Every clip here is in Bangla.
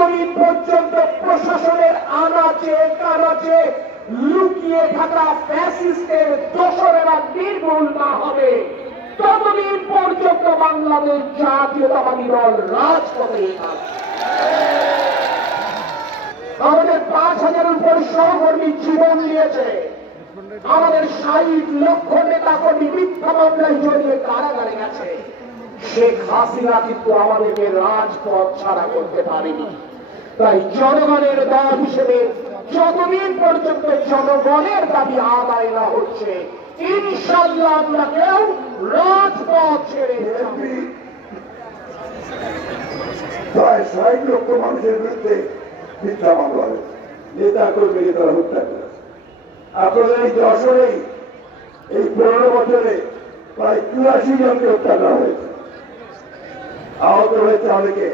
ততদিন পর্যন্ত প্রশাসনের আনাচে কানাচে লুকিয়ে থাকা ফ্যাসিস্টের দোসরেরা নির্মূল না হবে। ততদিন পর্যন্ত বাংলাদেশ জাতীয়তাবাদী দল রাজপথে আমাদের পাঁচ হাজারের উপর সহকর্মী জীবন দিয়েছে। আমাদের ষাট লক্ষ নেতা কর্মী মিথ্যা মামলায় জড়িয়ে কারাগারে গেছে। শেখ হাসিনা কিন্তু আমাদেরকে রাজপথ ছাড়া করতে পারেনি। তাই জনগণের দল হিসেবে যতদিন পর্যন্ত জনগণের দাবি আদায় না হচ্ছে ইনশাল্লাহ আমরা কেউ রাজপথ ছেড়ে তারা হত্যা করেছে। আপনাদের এই এই প্রায় চুরাশি জনকে হত্যা করা হয়েছে। আহত হয়েছে অনেকে।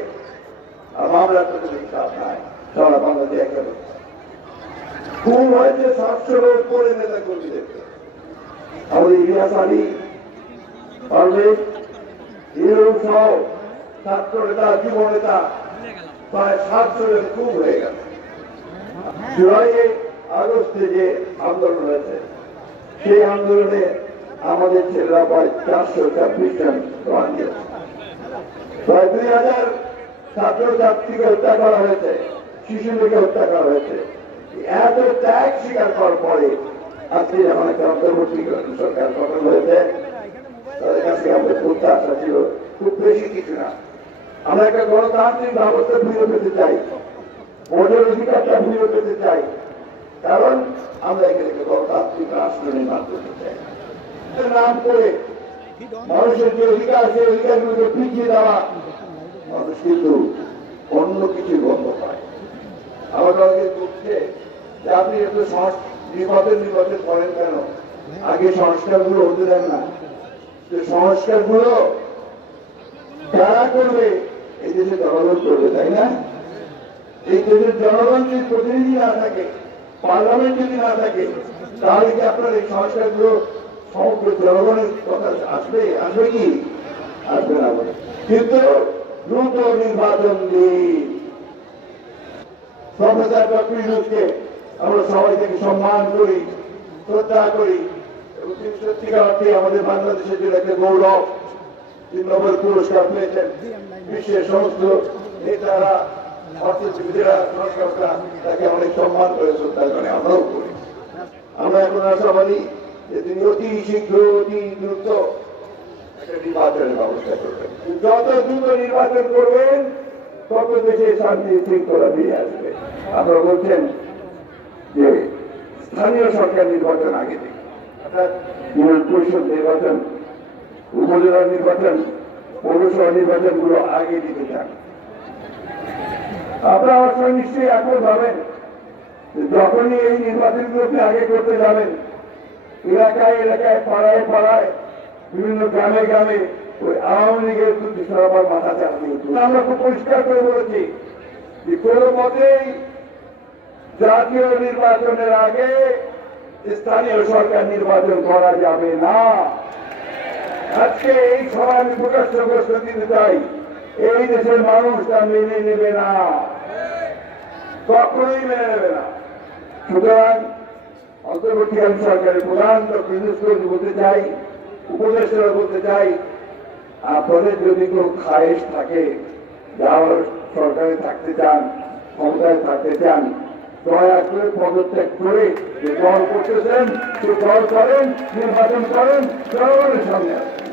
আর মামলা করতে বিশ্বাস নাই। সারা বাংলাদেশ একেবারে খুন হয়েছে সাতশোর উপরে নেতা কর্মীদেরকে। আমাদের ইলিয়াস আলী পারভেজ ছাত্র নেতা, যুব নেতা, প্রায় খুব হয়ে জুলাই আগস্টে যে আন্দোলন হয়েছে, সেই আন্দোলনে আমাদের ছেলেরা প্রায় চারশো ছাব্বিশ জন প্রায় দুই হাজার ছাত্র ছাত্রীকে হত্যা করা হয়েছে শিশুদেরকে হত্যা করা হয়েছে। এত ত্যাগ স্বীকার করার পরে আজকে যেমন একটা অন্তর্বর্তী সরকার গঠন হয়েছে, তাদের কাছে আমাদের প্রত্যাশা ছিল, খুব বেশি কিছু না। আমরা একটা গণতান্ত্রিক ব্যবস্থা ফিরে পেতে চাই, ভোটের অধিকারটা ফিরে পেতে চাই, কারণ আমরা এখানে গণতান্ত্রিক রাষ্ট্র নির্মাণ করতে চাই। নাম করে মানুষের যে অধিকার, সেই অধিকারগুলোকে পিছিয়ে দেওয়া মানুষ কিন্তু অন্য কিছু গন্ধ পায়। আমার অনেকে বুঝছে যে আপনি এত নির্বাচন নির্বাচন করেন কেন? আগে সংস্কারগুলো হতে দেন না। যে সংস্কারগুলো কারা করবে? এই দেশে জনগণ করবে, তাই না? এই দেশের জনগণ যদি প্রতিনিধি না থাকে, পার্লামেন্ট যদি না থাকে, তাহলে কি আপনার এই সংস্কারগুলো সমগ্র জনগণের কথা আসবে? আসবে কি? আসবে না। কিন্তু দ্রুত নির্বাচন দিন প্রফেসর ডক্টর আমরা সবাই থেকে সম্মান করি, শ্রদ্ধা করি এবং আমাদের বাংলাদেশের জন্য একটা গৌরব। তিন নম্বর পুরস্কার পেয়েছেন। বিশ্বের সমস্ত নেতারা, অর্থনীতিবিদেরা, সংস্কারকরা তাকে অনেক সম্মান করে, শ্রদ্ধা করে, আমরাও করি। আমরা এখন আশাবাদী যে তিনি অতি শীঘ্র অতি দ্রুত যত দ্রুত নির্বাচন করবেন, তত দেশে শান্তি শৃঙ্খলা ফিরে আসবে। আপনারা বলছেন যে স্থানীয় সরকার নির্বাচন আগে থেকে অর্থাৎ ইউনিয়ন পরিষদ নির্বাচন, উপজেলা নির্বাচন, পৌরসভা নির্বাচনগুলো আগে দিতে চান। আপনারা আমার সঙ্গে নিশ্চয়ই একমত হবেন যখনই এই নির্বাচনগুলোকে আগে করতে যাবেন, এলাকায় এলাকায়, পাড়ায় পাড়ায় বিভিন্ন গ্রামে গ্রামে ওই আওয়ামী লীগের প্রতি সবার মাথা উঠবে। আমরা খুব পরিষ্কার করে বলেছি যে কোনো মতেই জাতীয় নির্বাচনের আগে স্থানীয় সরকার নির্বাচন করা যাবে না। আজকে এই সভা আমি প্রকাশ্য ঘোষণা দিতে চাই। এই দেশের মানুষ তা মেনে নেবে না। কখনোই মেনে নেবে না। সুতরাং অন্তর্বর্তীকালীন সরকারের প্রধান ডক্টর ইউনুস করে বলতে চাই। উপদেষ্টা বলতে চাই, আপনাদের যদি কোনো খায়েশ থাকে যারা সরকারে থাকতে চান, ক্ষমতায় থাকতে চান, দয়া করে পদত্যাগ করে যে দল করতেছেন, সে দল করেন, নির্বাচন করেন, জনগণের সামনে আসেন।